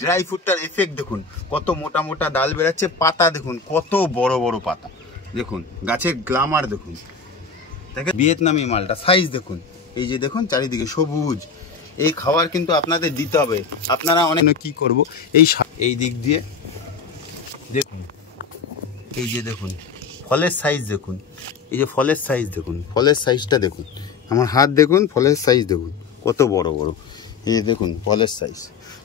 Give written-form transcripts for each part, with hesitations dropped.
Dry ফ্রুটটার effect দেখুন, কত মোটা মোটা ডাল বেরাচ্ছে, পাতা দেখুন কত বড় বড় পাতা, দেখুন গাছের গ্লামার দেখুন, দেখেন ভিয়েতনামি মালটা সাইজ দেখুন, এই যে দেখুন চারিদিকে সবুজ। এই খাবার কিন্তু আপনাদের দিতে হবে। আপনারা অনেক কি করব, এই দিক দিয়ে দেখুন, এই যে দেখুন ফলের সাইজ দেখুন, এই যে ফলের সাইজ দেখুন, ফলের সাইজটা দেখুন, আমার হাত দেখুন, ফলের সাইজ দেখুন কত বড় বড়, এই যে দেখুন ফলের সাইজ।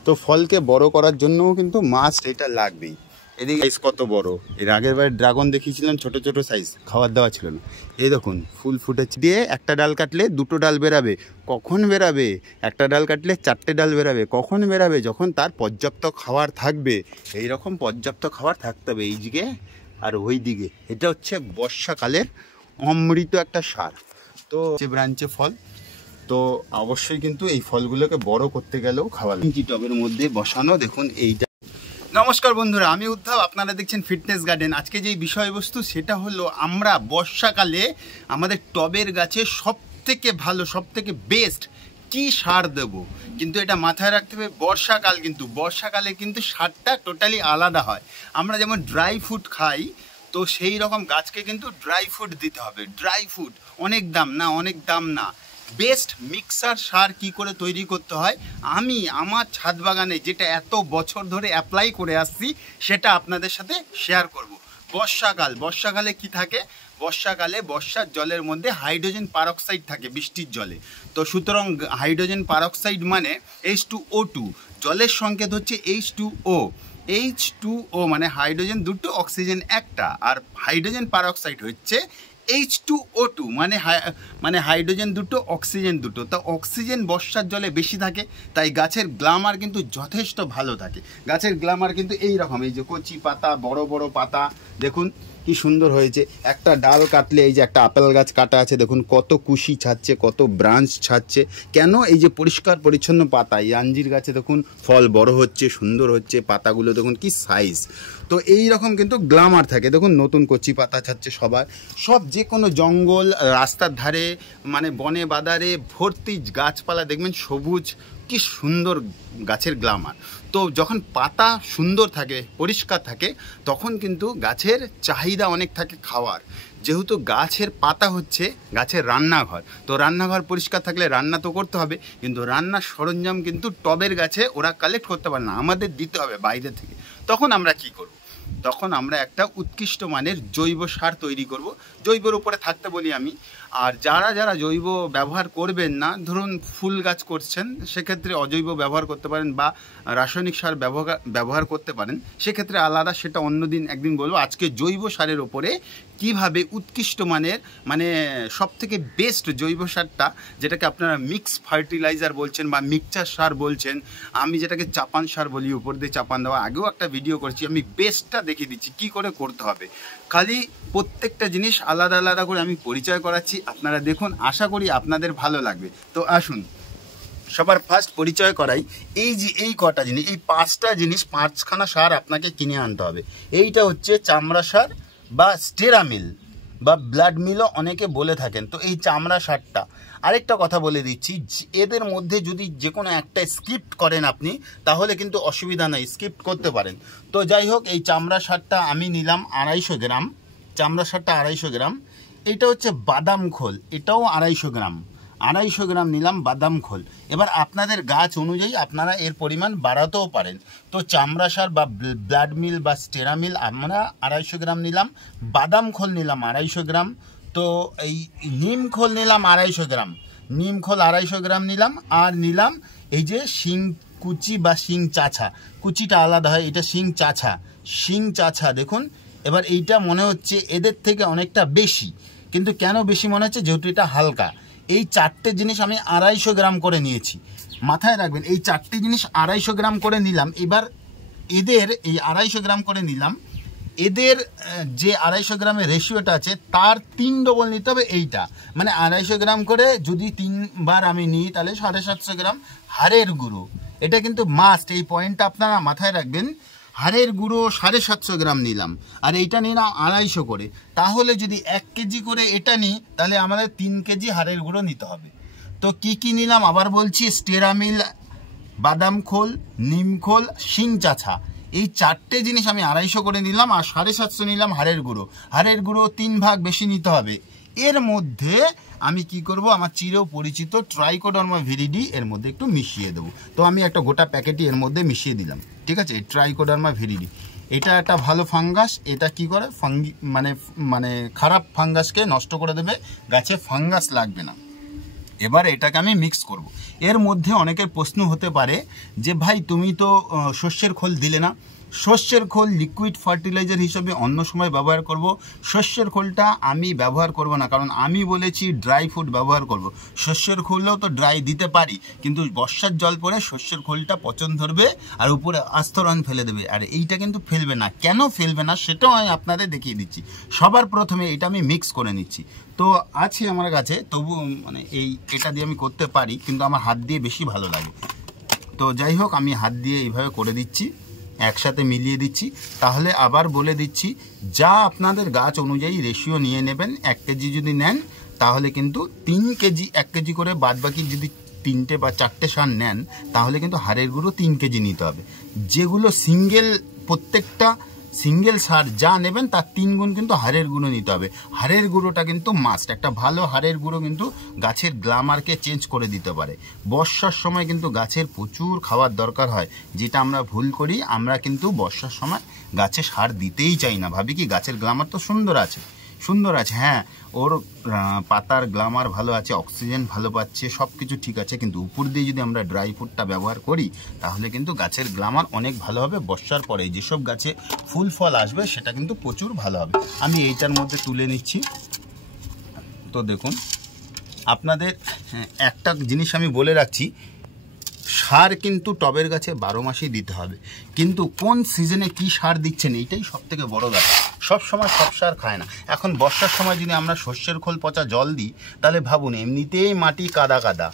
তো ফলকে বড় করার জন্যও কিন্তু মাস্ট এটা লাগবেই। এদিকে সাইজ কত বড়, এর আগের বার ড্রাগন দেখিয়েছিলেন ছোট ছোট সাইজ, খাবার দেওয়া ছিল না। এই দেখুন ফুল ফুটেছে, দিয়ে একটা ডাল কাটলে দুটো ডাল বেরাবে, কখন বেরাবে? একটা ডাল কাটলে চারটে ডাল বেরাবে, কখন বেরাবে? যখন তার পর্যাপ্ত খাবার থাকবে। এই রকম পর্যাপ্ত খাবার থাকতে হবে এই দিকে আর ওই দিকে। এটা হচ্ছে বর্ষাকালের অমৃত একটা সার। তো যে ব্রাঞ্চে ফল, তো অবশ্যই কিন্তু এই ফলগুলোকে বড় করতে গেলেও খাওয়া লাগে। টবের মধ্যে বসানো দেখুন এইটা। নমস্কার বন্ধুরা, আমি উদ্ধব, আপনারা দেখছেন ফিটনেস গার্ডেন। আজকে যেই বিষয়বস্তু সেটা হলো আমরা বর্ষাকালে আমাদের টবের গাছে সব থেকে ভালো, সব থেকে বেস্ট কি সার দেব। কিন্তু এটা মাথায় রাখতে হবে, বর্ষাকালে কিন্তু সারটা টোটালি আলাদা হয়। আমরা যেমন ড্রাই ফ্রুট খাই, তো সেই রকম গাছকে কিন্তু ড্রাই ফ্রুট দিতে হবে। ড্রাই ফ্রুট অনেক দাম না। বেস্ট মিক্সার সার কি করে তৈরি করতে হয়, আমি আমার ছাদ বাগানে যেটা এত বছর ধরে অ্যাপ্লাই করে আসছি সেটা আপনাদের সাথে শেয়ার করব। বর্ষাকালে কি থাকে? বর্ষার জলের মধ্যে হাইড্রোজেন পারঅক্সাইড থাকে বৃষ্টির জলে। তো সুতরাং হাইড্রোজেন পারঅক্সাইড মানে H2O2, জলের সংকেত হচ্ছে H2O মানে হাইড্রোজেন দুটো, অক্সিজেন একটা, আর হাইড্রোজেন পারঅক্সাইড হচ্ছে H2O2 মানে হাইড্রোজেন দুটো, অক্সিজেন দুটো। তা অক্সিজেন বর্ষার জলে বেশি থাকে, তাই গাছের গ্লামার কিন্তু যথেষ্ট ভালো থাকে। গাছের গ্লামার কিন্তু এই রকম, এই যে কচি পাতা, বড় বড় পাতা দেখুন কি সুন্দর হয়েছে। একটা ডাল কাটলে, এই যে একটা আপেল গাছ কাটা আছে দেখুন কত কুশি ছাড়ছে, কত ব্রাঞ্চ ছাড়ছে। কেন? এই যে পরিষ্কার পরিচ্ছন্ন পাতা। এই আঞ্জির গাছে দেখুন ফল বড় হচ্ছে, সুন্দর হচ্ছে, পাতাগুলো দেখুন কি সাইজ। তো এই রকম কিন্তু গ্লামার থাকে। দেখুন নতুন কচি পাতা ছাড়ছে সব যে কোনো জঙ্গল, রাস্তার ধারে, মানে বনে বাদারে ভর্তি গাছপালা দেখবেন সবুজ, কি সুন্দর গাছের গ্লামার। তো যখন পাতা সুন্দর থাকে, পরিষ্কার থাকে, তখন কিন্তু গাছের চাহিদা অনেক থাকে খাওয়ার। যেহেতু গাছের পাতা হচ্ছে গাছের রান্নাঘর, তো রান্নাঘর পরিষ্কার থাকলে রান্না তো করতে হবে, কিন্তু রান্নার সরঞ্জাম কিন্তু টবের গাছে ওরা কালেক্ট করতে পারে না, আমাদের দিতে হবে বাইরে থেকে। তখন আমরা কি করব? তখন আমরা একটা উৎকৃষ্ট মানের জৈব সার তৈরি করব। জৈবের উপরে থাকতে বলি আমি। আর যারা জৈব ব্যবহার করবেন না, ধরুন ফুল গাছ করছেন, সেক্ষেত্রে অজৈব ব্যবহার করতে পারেন, বা রাসায়নিক সার ব্যবহার করতে পারেন, সেক্ষেত্রে আলাদা, সেটা অন্যদিন একদিন বলবো। আজকে জৈব সারের ওপরে কিভাবে উৎকৃষ্ট মানের, মানে সবথেকে বেস্ট জৈব সারটা, যেটাকে আপনারা মিক্স ফার্টিলাইজার বলছেন বা মিক্সচার সার বলছেন, আমি যেটাকে চাপান সার বলি, উপর দিয়ে চাপান দেওয়া, আগেও একটা ভিডিও করেছি, আমি বেস্টটা দেখিয়ে দিচ্ছি কি করে করতে হবে। খালি প্রত্যেকটা জিনিস আলাদা আলাদা করে আমি পরিচয় করাচ্ছি, আপনারা দেখুন, আশা করি আপনাদের ভালো লাগবে। তো আসুন সবার ফার্স্ট পরিচয় করাই। এই যে এই কটা জিনিস, এই পাঁচটা জিনিস, পাঁচখানা সার আপনাকে কিনে আনতে হবে। এইটা হচ্ছে চামড়া সার বা স্টেরামিল বা ব্লাড মিলও অনেকে বলে থাকেন। তো এই চামড়া সারটা, আরেকটা কথা বলে দিচ্ছি, এদের মধ্যে যদি যে কোনো একটা স্কিপ্ট করেন আপনি, তাহলে কিন্তু অসুবিধা নেই, স্কিপ্ট করতে পারেন। তো যাই হোক, এই চামড়া সারটা আমি নিলাম 250 গ্রাম, চামড়া সারটা 250 গ্রাম। এটা হচ্ছে বাদাম খোল, এটাও 250 গ্রাম নিলাম বাদাম খোল। এবার আপনাদের গাছ অনুযায়ী আপনারা এর পরিমাণ বাড়াতেও পারেন। তো চামড়া সার বা ব্লাড মিল বা স্টেরামিল আমরা 250 গ্রাম নিলাম, বাদাম খোল নিলাম 250 গ্রাম, তো এই নিম খোল নিলাম 250 গ্রাম, নিম খোল 250 গ্রাম নিলাম, আর নিলাম এই যে শিং কুচি বা শিং চাছা, কুচিটা আলাদা হয়, এটা শিং চাছা দেখুন। এবার এইটা মনে হচ্ছে এদের থেকে অনেকটা বেশি, কিন্তু কেন বেশি মনে হচ্ছে? যেহেতু এটা হালকা। এই চারটে জিনিস আমি 250 গ্রাম করে নিয়েছি, মাথায় রাখবেন, এই চারটে জিনিস 250 গ্রাম করে নিলাম। এবার এদের এই 250 গ্রাম করে নিলাম, এদের যে 250 গ্রামের রেশিওটা আছে তার 3 ডবল নিতে হবে এইটা। মানে 250 গ্রাম করে যদি 3বার আমি নিই, তাহলে 750 গ্রাম হাড়ের গুঁড়ো। এটা কিন্তু মাস্ট, এই পয়েন্টটা আপনারা মাথায় রাখবেন। হাড়ের গুঁড়ো 750 গ্রাম নিলাম, আর এইটা নিলাম 250 করে। তাহলে যদি 1 কেজি করে এটা নিই, তাহলে আমাদের 3 কেজি হাড়ের গুঁড়ো নিতে হবে। তো কি নিলাম আবার বলছি, স্টেরামিল বাদাম খোল, নিম খোল, শিং চাছা, এই 4টে জিনিস আমি 250 করে নিলাম, আর 750 নিলাম হাড়ের গুঁড়ো। হাড়ের গুঁড়ো 3 ভাগ বেশি নিতে হবে। এর মধ্যে আমি কি করব, আমার চির পরিচিত ট্রাইকোডার্মা ভিরিডি এর মধ্যে একটু মিশিয়ে দেবো। তো আমি একটা গোটা প্যাকেটই এর মধ্যে মিশিয়ে দিলাম, ঠিক আছে। ট্রাইকোডার্মা ভিরিডি এটা একটা ভালো ফাঙ্গাস। এটা কি করে, মানে খারাপ ফাঙ্গাসকে নষ্ট করে দেবে, গাছে ফাঙ্গাস লাগবে না। এবার এটাকে আমি মিক্স করব। এর মধ্যে অনেকের প্রশ্ন হতে পারে যে ভাই তুমি তো শস্যের খোল দিলে না। শস্যের খোল লিকুইড ফার্টিলাইজার হিসেবে অন্য সময় ব্যবহার করব, শস্যের খোলটা আমি ব্যবহার করব না, কারণ আমি বলেছি ড্রাই ফুড ব্যবহার করব। শস্যের খোলও তো ড্রাই দিতে পারি, কিন্তু বর্ষার জল পরে শস্যের খোলটা পচন ধরবে আর উপরে আস্তরণ ফেলে দেবে, আর এইটা কিন্তু ফেলবে না। কেন ফেলবে না সেটাও আমি আপনাদের দেখিয়ে দিচ্ছি। সবার প্রথমে এটা আমি মিক্স করে নিচ্ছি। তো আছে আমার কাছে, তবু মানে এটা দিয়ে আমি করতে পারি, কিন্তু আমার হাত দিয়ে বেশি ভালো লাগে। তো যাই হোক, আমি হাত দিয়ে এইভাবে করে দিচ্ছি, একসাথে মিলিয়ে দিচ্ছি। তাহলে আবার বলে দিচ্ছি, যা আপনাদের গাছ অনুযায়ী রেশিও নিয়ে নেবেন। 1 কেজি যদি নেন তাহলে কিন্তু 3 কেজি, 1 কেজি করে, বাদ বাকি যদি 3টে বা 4টে সার নেন তাহলে কিন্তু হাড়ের গুঁড়ো 3 কেজি নিতে হবে। যেগুলো প্রত্যেকটা সিঙ্গেল সার যা নেবেন তার 3 গুণ কিন্তু হাড়ের গুঁড়ো নিতে হবে। হাড়ের গুঁড়োটা কিন্তু মাস্ট। একটা ভালো হাড়ের গুঁড়ো কিন্তু গাছের গ্লামারকে চেঞ্জ করে দিতে পারে। বর্ষার সময় কিন্তু গাছের প্রচুর খাওয়ার দরকার হয়, যেটা আমরা ভুল করি। আমরা কিন্তু বর্ষার সময় গাছে সার দিতেই চাই না, ভাবি কি গাছের গ্লামার তো সুন্দর আছে। হ্যাঁ, ওর পাতার গ্লামার ভালো আছে, অক্সিজেন ভালো পাচ্ছে, সব কিছু ঠিক আছে, কিন্তু উপর দিয়ে যদি আমরা ড্রাই ফুডটা ব্যবহার করি তাহলে কিন্তু গাছের গ্লামার অনেক ভালো হবে। বর্ষার পরে যেসব গাছে ফুল ফল আসবে সেটা কিন্তু প্রচুর ভালো হবে। আমি এইটার মধ্যে তুলে নিচ্ছি। তো দেখুন, আপনাদের একটা জিনিস আমি বলে রাখছি, সার কিন্তু টবের গাছে 12 মাসেই দিতে হবে, কিন্তু কোন সিজনে কি সার দিচ্ছেন এইটাই সব থেকে বড় ব্যাপার। সব সময় সব সার খায় না। এখন বর্ষার সময় যদি আমরা শস্যের খোল পচা জল দিই তাহলে ভাবুন, এমনিতেই মাটি কাদা কাদা,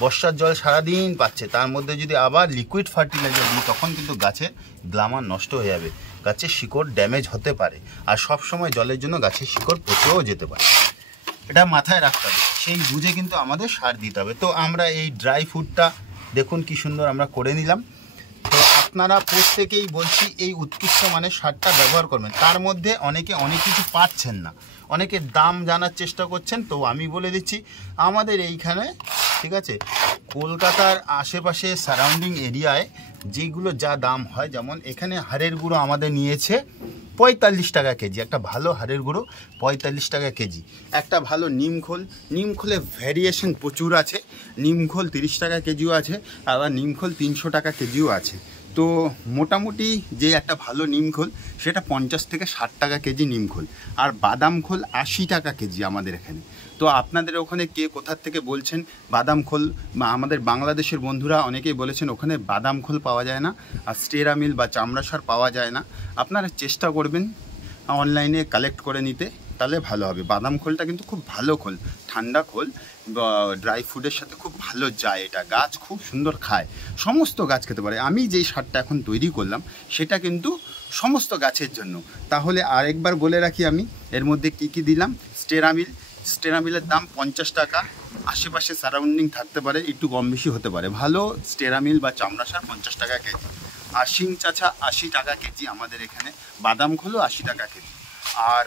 বর্ষার জল সারাদিন পাচ্ছে, তার মধ্যে যদি আবার লিকুইড ফার্টিলাইজার দিই তখন কিন্তু গাছের গ্লামার নষ্ট হয়ে যাবে, গাছের শিকড় ড্যামেজ হতে পারে, আর সব সময় জলের জন্য গাছের শিকড় পচেও যেতে পারে। এটা মাথায় রাখতে হবে, সেই বুঝে কিন্তু আমাদের সার দিতে হবে। তো আমরা এই ড্রাই ফুডটা দেখুন কি সুন্দর আমরা করে নিলাম। তো আপনারা প্রত্যেকেই বলছি এই উৎকৃষ্ট মানের সারটা ব্যবহার করবেন। তার মধ্যে অনেকে অনেক কিছু পাচ্ছেন না, অনেকে দাম জানার চেষ্টা করছেন। তো আমি বলে দিচ্ছি, আমাদের এইখানে, ঠিক আছে, কলকাতার আশেপাশে সারাউন্ডিং এরিয়ায় যেগুলো যা দাম হয়, যেমন এখানে হাড়ের গুঁড়ো আমাদের নিয়েছে 45 টাকা কেজি। একটা ভালো হাড়ের গুঁড়ো 45 টাকা কেজি। একটা ভালো নিমখোলে ভ্যারিয়েশন প্রচুর আছে। নিমখোল 30 টাকা কেজিও আছে, আবার নিমখোল 300 টাকা কেজিও আছে। তো মোটামুটি যে একটা ভালো নিমখোল সেটা 50 থেকে 60 টাকা কেজি নিমখোল, আর বাদাম খোল 80 টাকা কেজি আমাদের এখানে। তো আপনাদের ওখানে কে কোথার থেকে বলছেন বাদাম খোল, আমাদের বাংলাদেশের বন্ধুরা অনেকেই বলেছেন ওখানে বাদাম খোল পাওয়া যায় না, আর স্টেরামিল বা চামড়া সার পাওয়া যায় না। আপনারা চেষ্টা করবেন অনলাইনে কালেক্ট করে নিতে, তাহলে ভালো হবে। বাদাম খোলটা কিন্তু খুব ভালো খোল, ঠান্ডা খোল, ড্রাই ফুডের সাথে খুব ভালো যায়। এটা গাছ খুব সুন্দর খায়, সমস্ত গাছ খেতে পারে। আমি যেই সারটা এখন তৈরি করলাম সেটা কিন্তু সমস্ত গাছের জন্য। তাহলে আরেকবার বলে রাখি, আমি এর মধ্যে কি কি দিলাম। স্টেরামিলের দাম 50 টাকা, আশেপাশে সারাউন্ডিং থাকতে পারে, একটু কম বেশি হতে পারে। ভালো স্টেরামিল বা চামড়া সার 50 টাকা কেজি, আর শিং চাছা 80 টাকা কেজি আমাদের এখানে, বাদাম খোলও 80 টাকা কেজি। আর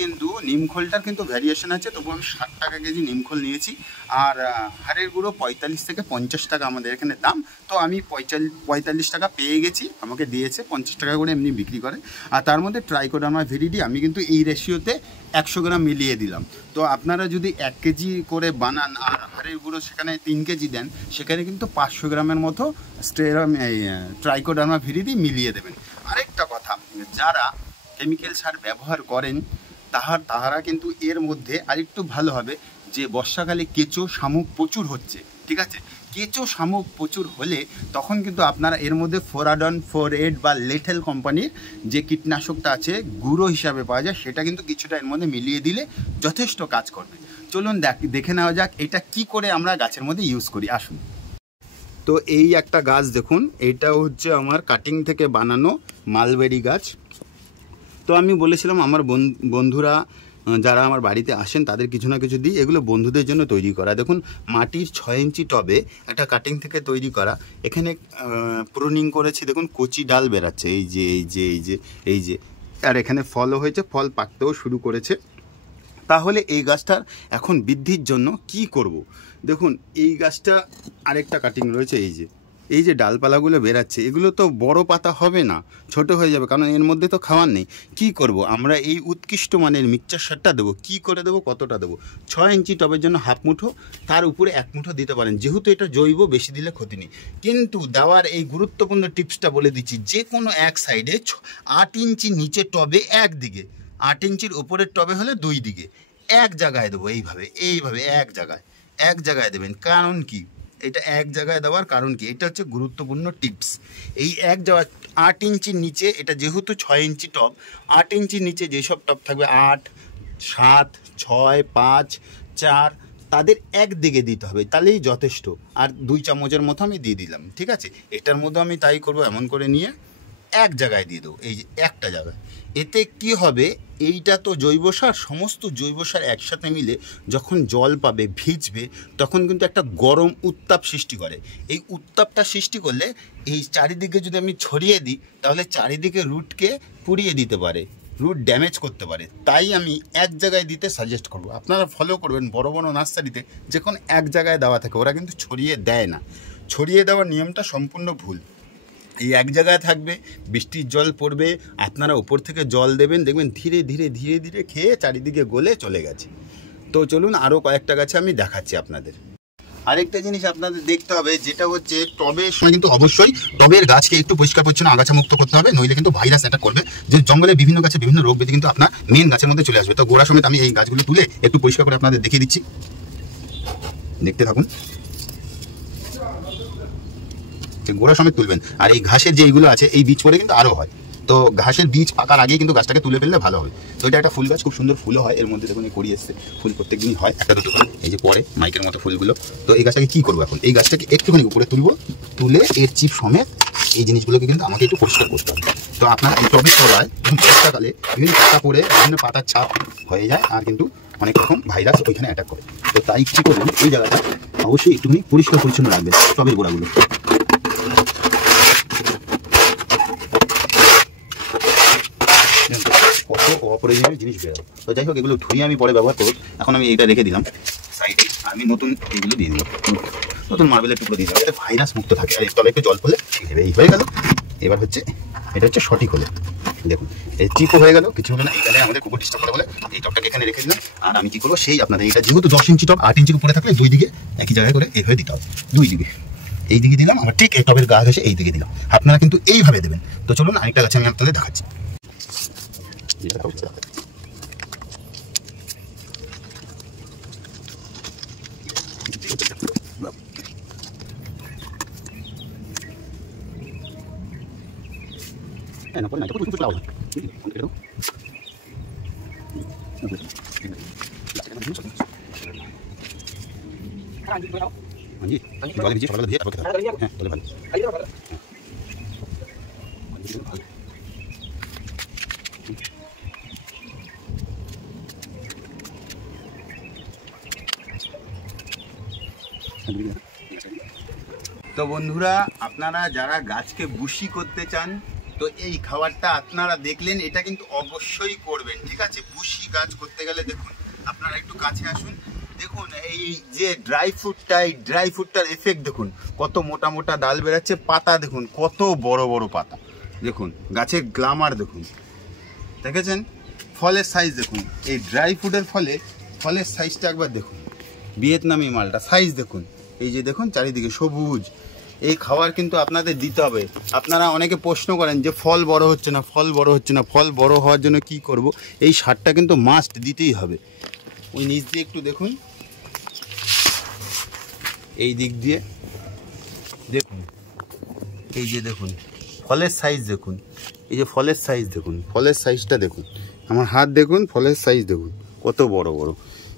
কিন্তু নিমখোলটার কিন্তু ভ্যারিয়েশন আছে, তবু আমি 60 টাকা কেজি নিমখোল নিয়েছি। আর হাড়ের গুঁড়ো 45 থেকে 50 টাকা আমাদের এখানে দাম। তো আমি 45 টাকা পেয়ে গেছি, আমাকে দিয়েছে 50 টাকা করে এমনি বিক্রি করে। আর তার মধ্যে ট্রাইকোডার্মা ভিরিডি আমি কিন্তু এই রেশিওতে 100 গ্রাম মিলিয়ে দিলাম। তো আপনারা যদি 1 কেজি করে বানান আর হাড়ের গুঁড়ো সেখানে 3 কেজি দেন, সেখানে কিন্তু 500 গ্রামের মতো ট্রাইকোডার্মা ভিরিডি মিলিয়ে দেবেন। আরেকটা কথা, যারা কেমিক্যাল সার ব্যবহার করেন তাহারা কিন্তু এর মধ্যে আরেকটু ভালো হবে, যে বর্ষাকালে কেঁচো শামুক প্রচুর হচ্ছে, ঠিক আছে। কেঁচো শামুক প্রচুর হলে তখন কিন্তু আপনারা এর মধ্যে ফোরাডন 4-8 বা লেটেল কোম্পানির যে কীটনাশকটা আছে গুঁড়ো হিসাবে পাওয়া যায়, সেটা কিন্তু কিছুটা এর মধ্যে মিলিয়ে দিলে যথেষ্ট কাজ করবে। চলুন দেখে নেওয়া যাক এটা কি করে আমরা গাছের মধ্যে ইউজ করি, আসুন। তো এই একটা গাছ দেখুন, এটা হচ্ছে আমার কাটিং থেকে বানানো মালবেরি গাছ। তো আমি বলেছিলাম আমার বন্ধুরা যারা আমার বাড়িতে আসেন তাদের কিছু না কিছু দিই। এগুলো বন্ধুদের জন্য তৈরি করা। দেখুন মাটির 6 ইঞ্চি টবে একটা কাটিং থেকে তৈরি করা। এখানে প্রুনিং করেছি, দেখুন কচি ডাল বেরাচ্ছে, এই যে এই যে এই যে এই যে, আর এখানে ফলও হয়েছে, ফল পাকতেও শুরু করেছে। তাহলে এই গাছটার এখন বৃদ্ধির জন্য কি করব? দেখুন এই গাছটা আরেকটা কাটিং রয়েছে, এই যে ডালপালাগুলো বেরাচ্ছে, এগুলো তো বড় পাতা হবে না, ছোট হয়ে যাবে, কারণ এর মধ্যে তো খাওয়ার নেই। কি করব? আমরা এই উৎকৃষ্ট মানের মিক্সচার সারটা দেবো। কি করে দেবো, কতটা দেবো? 6 ইঞ্চি টবের জন্য হাফ মুঠো, তার উপরে 1 মুঠো দিতে পারেন, যেহেতু এটা জৈব, বেশি দিলে ক্ষতি নেই। কিন্তু দেওয়ার এই গুরুত্বপূর্ণ টিপসটা বলে দিচ্ছি, যে কোনো এক সাইডে 8 ইঞ্চি নিচে টবে একদিকে, 8 ইঞ্চির উপরের টবে হলে 2 দিকে, এক জায়গায় দেবো। এইভাবে এক জায়গায় দেবেন। কারণ কি এটা এক জায়গায় দেওয়ার কারণ কি? এটা হচ্ছে গুরুত্বপূর্ণ টিপস। এই এক জায়গায় 8 ইঞ্চির নিচে, এটা যেহেতু 6 ইঞ্চি টব, 8 ইঞ্চির নিচে যেসব টব থাকবে 8, 7, 6, 5, 4, তাদের একদিকে দিতে হবে, তাহলেই যথেষ্ট। আর 2 চামচের মতো আমি দিয়ে দিলাম, ঠিক আছে? এটার মধ্যে আমি তাই করব, এমন করে নিয়ে এক জায়গায় দিয়ে দেবো, এই যে একটা জায়গায়। এতে কি হবে, এইটা তো জৈব সার, সমস্ত জৈব সার একসাথে মিলে যখন জল পাবে, ভিজবে, তখন কিন্তু একটা গরম উত্তাপ সৃষ্টি করে। এই উত্তাপটা সৃষ্টি করলে এই চারিদিকে যদি আমি ছড়িয়ে দিই, তাহলে চারিদিকে রুটকে পুড়িয়ে দিতে পারে, রুট ড্যামেজ করতে পারে। তাই আমি এক জায়গায় দিতে সাজেস্ট করব। আপনারা ফলো করবেন, বড় বড় নার্সারিতে যখন এক জায়গায় দেওয়া থাকে, ওরা কিন্তু ছড়িয়ে দেয় না। ছড়িয়ে দেওয়ার নিয়মটা সম্পূর্ণ ভুল। এই এক জায়গায় থাকবে, বৃষ্টির জল পড়বে, আপনারা উপর থেকে জল দেবেন, দেখবেন ধীরে ধীরে ধীরে ধীরে খেয়ে চারিদিকে গলে চলে গেছে। তো চলুন আরও কয়েকটা গাছে আমি দেখাচ্ছি আপনাদের। আরেকটা জিনিস আপনাদের দেখতে হবে, যেটা হচ্ছে টবের সময় কিন্তু অবশ্যই টবের গাছকে একটু পরিষ্কার পরিচ্ছন্ন আগাছা মুক্ত করতে হবে, নইলে কিন্তু ভাইরাস অ্যাটাক করবে। যে জঙ্গলে বিভিন্ন গাছে বিভিন্ন রোগ ব্যাধি কিন্তু আপনার মেন গাছের মধ্যে চলে আসবে। তো গোড়া সমেত আমি এই গাছগুলো তুলে একটু পরিষ্কার করে আপনাদের দেখিয়ে দিচ্ছি, দেখতে থাকুন। গোড়া সমেত তুলবেন। আর এই ঘাসের যে এইগুলো আছে, এই বীজ পরে কিন্তু আরও হয়, তো ঘাসের বীজ পাকার আগেই কিন্তু গাছটাকে তুলে ফেললে ভালো হয়। তো এটা একটা ফুল গাছ, খুব সুন্দর ফুলও হয়, এর মধ্যে দেখুন কড়ি এসছে, ফুল প্রত্যেক দিনই হয়, একটা দুটো করে, এই যে পরে মাইকের মতো ফুলগুলো। তো এই গাছটাকে কী করবো এখন? এই গাছটাকে একটুখানি উপরে তুলবো, তুলে এর চিপ সমেত এই জিনিসগুলোকে কিন্তু আমাকে একটু পরিষ্কার করতে হবে। তো আপনার এই টবের তলায় বর্ষাকালে বিভিন্ন পাতা পড়ে বিভিন্ন পাতার ছাপ হয়ে যায়, আর কিন্তু অনেক রকম ভাইরাস ওইখানে অ্যাটাক করে। তো তাই কী করবেন, এই জায়গাটা অবশ্যই একটুখানি পরিষ্কার পরিচ্ছন্ন রাখবেন টবের গোড়াগুলো। কত অপ্রয়োজনীয় জিনিস বেরো। তো যাই হোক, এগুলো ধুয়ে আমি পরে ব্যবহার করব। এখন আমি এইটা রেখে দিলাম সাইডে, আমি নতুন এইগুলো দিয়ে দিলাম, নতুন মার্বেলের টুকরো দিয়ে দিলাম, যাতে ভাইরাস মুক্ত থাকে। আর এর তলে একটু জল পড়লে ঠিক হবে। এই হয়ে গেল। এবার হচ্ছে এটা হচ্ছে সঠিক হলে, দেখুন এই চিপও হয়ে গেল, কিছু হবে না। এখানে আমাদের কুকুর ডিস্টার্ব করে বলে এই টপটাকে এখানে রেখে দিলাম। আর আমি কি করবো, সেই আপনাদের এটা যেহেতু 10 ইঞ্চি টপ, 8 ইঞ্চির উপরে থাকলে 2 দিকে একই জায়গায় করে এইভাবে দিতে হবে। 2 দিকে, এই দিকে দিলাম, আবার ঠিক এই টবের গাছ এসে এই দিকে দিলাম। আপনারা কিন্তু এইভাবে দেবেন। তো চলুন আরেকটা গাছে আমি আপনাদের দেখাচ্ছি। জলে ভিজিয়ে সকালবেলা দিয়ে তারপর খেতে হবে। হ্যাঁ, তাহলে ভালো। তো বন্ধুরা, আপনারা যারা গাছকে বুশি করতে চান, তো এই খাবারটা আপনারা দেখলেন, এটা কিন্তু অবশ্যই করবেন, ঠিক আছে? বুশি গাছ করতে গেলে দেখুন, আপনারা একটু কাছে আসুন, দেখুন এই যে ড্রাই ফ্রুটটার এফেক্ট দেখুন, কত মোটা মোটা ডাল বেরাচ্ছে, পাতা দেখুন কত বড় বড় পাতা, দেখুন গাছের গ্লামার দেখুন, দেখেছেন? ফলের সাইজ দেখুন, এই ড্রাই ফ্রুটের ফলের সাইজটা একবার দেখুন, ভিয়েতনামি মালটা সাইজ দেখুন, এই যে দেখুন চারিদিকে সবুজ। এই খাবার কিন্তু আপনাদের দিতে হবে। আপনারা অনেকে প্রশ্ন করেন যে ফল বড় হচ্ছে না, ফল বড় হওয়ার জন্য কি করব? এই সারটা কিন্তু মাস্ট দিতেই হবে। ওই নিচ দিয়ে একটু দেখুন, এই দিক দিয়ে দেখুন, এই যে দেখুন ফলের সাইজ দেখুন, এই যে ফলের সাইজ দেখুন, ফলের সাইজটা দেখুন, আমার হাত দেখুন, ফলের সাইজ দেখুন কত বড় বড়,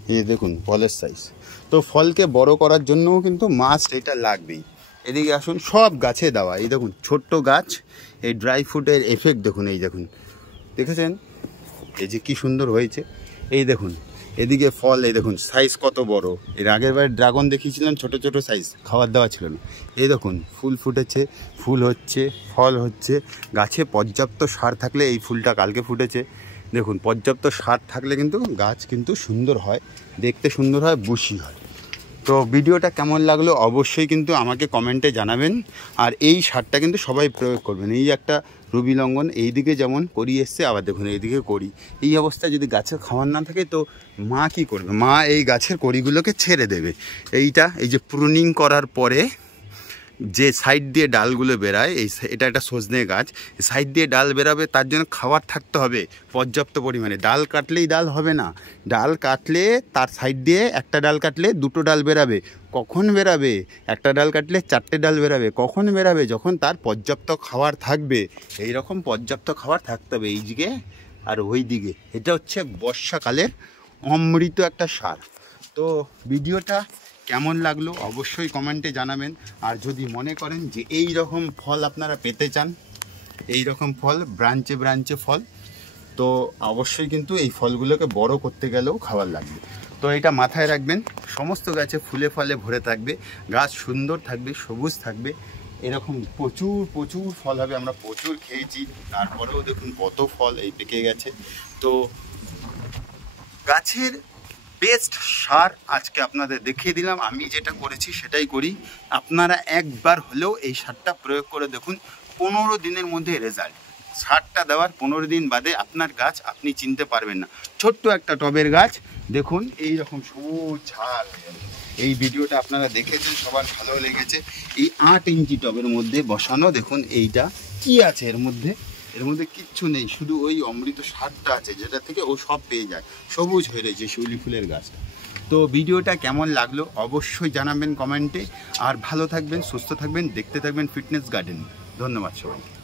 এই যে দেখুন ফলের সাইজ। তো ফলকে বড় করার জন্যও কিন্তু মাস্ট এটা লাগবেই। এদিকে আসুন, সব গাছে দেওয়া, এই দেখুন ছোট্ট গাছ, এই ড্রাই ফ্রুটের এফেক্ট দেখুন, এই দেখুন, দেখেছেন এই যে কি সুন্দর হয়েছে। এই দেখুন এদিকে ফল, এই দেখুন সাইজ কত বড়। এর আগের বার ড্রাগন দেখিয়েছিলাম ছোট ছোট সাইজ, খাবার দেওয়া ছিল না। এই দেখুন ফুল ফুটেছে, ফুল হচ্ছে, ফল হচ্ছে। গাছে পর্যাপ্ত সার থাকলে, এই ফুলটা কালকে ফুটেছে দেখুন, পর্যাপ্ত সার থাকলে কিন্তু গাছ কিন্তু সুন্দর হয়, দেখতে সুন্দর হয়, বুশি হয়। তো ভিডিওটা কেমন লাগলো অবশ্যই কিন্তু আমাকে কমেন্টে জানাবেন। আর এই সারটা কিন্তু সবাই প্রয়োগ করবেন। এই একটা রবি লঙ্ঘন এইদিকে যেমন করি এসছে, আবার দেখুন এইদিকে করি। এই অবস্থায় যদি গাছের খাবার না থাকে তো মা কি করবে? মা এই গাছের কড়িগুলোকে ছেড়ে দেবে। এই যে প্রুনিং করার পরে যে সাইড দিয়ে ডালগুলো বেরায়, এটা একটা সজনে গাছ, সাইড দিয়ে ডাল বেরাবে, তার জন্য খাবার থাকতে হবে পর্যাপ্ত পরিমাণে। ডাল কাটলেই ডাল হবে না, ডাল কাটলে তার সাইড দিয়ে একটা ডাল কাটলে দুটো ডাল বেরাবে। কখন বেরাবে? একটা ডাল কাটলে 4টে ডাল বেরাবে। কখন বেরাবে? যখন তার পর্যাপ্ত খাবার থাকবে। এই রকম পর্যাপ্ত খাবার থাকতে হবে এই দিকে আর ওই দিকে। এটা হচ্ছে বর্ষাকালের অমৃত একটা সার। তো ভিডিওটা কেমন লাগলো অবশ্যই কমেন্টে জানাবেন। আর যদি মনে করেন যে এই রকম ফল আপনারা পেতে চান, এই রকম ফল ব্রাঞ্চে ব্রাঞ্চে ফল, তো অবশ্যই কিন্তু এই ফলগুলোকে বড় করতে গেলেও খাবার লাগবে। তো এটা মাথায় রাখবেন, সমস্ত গাছে ফুলে ফলে ভরে থাকবে, গাছ সুন্দর থাকবে, সবুজ থাকবে, এরকম প্রচুর প্রচুর ফল হবে। আমরা প্রচুর খেয়েছি, তারপরেও দেখুন কত ফল এই পেকে গেছে। তো গাছের বেস্ট সার আজকে আপনাদের দেখিয়ে দিলাম। আমি যেটা করেছি সেটাই করি, আপনারা একবার হলেও এই সারটা প্রয়োগ করে দেখুন, 15 দিনের মধ্যে রেজাল্ট। সারটা দেওয়ার 15 দিন বাদে আপনার গাছ আপনি চিনতে পারবেন না। ছোট্ট একটা টবের গাছ দেখুন এই রকম সবুজ ঝাড়। এই ভিডিওটা আপনারা দেখেছেন, সবার ভালো লেগেছে। এই 8 ইঞ্চি টবের মধ্যে বসানো, দেখুন এইটা কি আছে এর মধ্যে? এর মধ্যে কিচ্ছু নেই, শুধু ওই অমৃত সারটা আছে, যেটা থেকে ও সব পেয়ে যায়। সবুজ হয়ে রয়েছে শিউলি ফুলের গাছটা। তো ভিডিওটা কেমন লাগলো অবশ্যই জানাবেন কমেন্টে। আর ভালো থাকবেন, সুস্থ থাকবেন, দেখতে থাকবেন ফিটনেস গার্ডেন। ধন্যবাদ সবাই।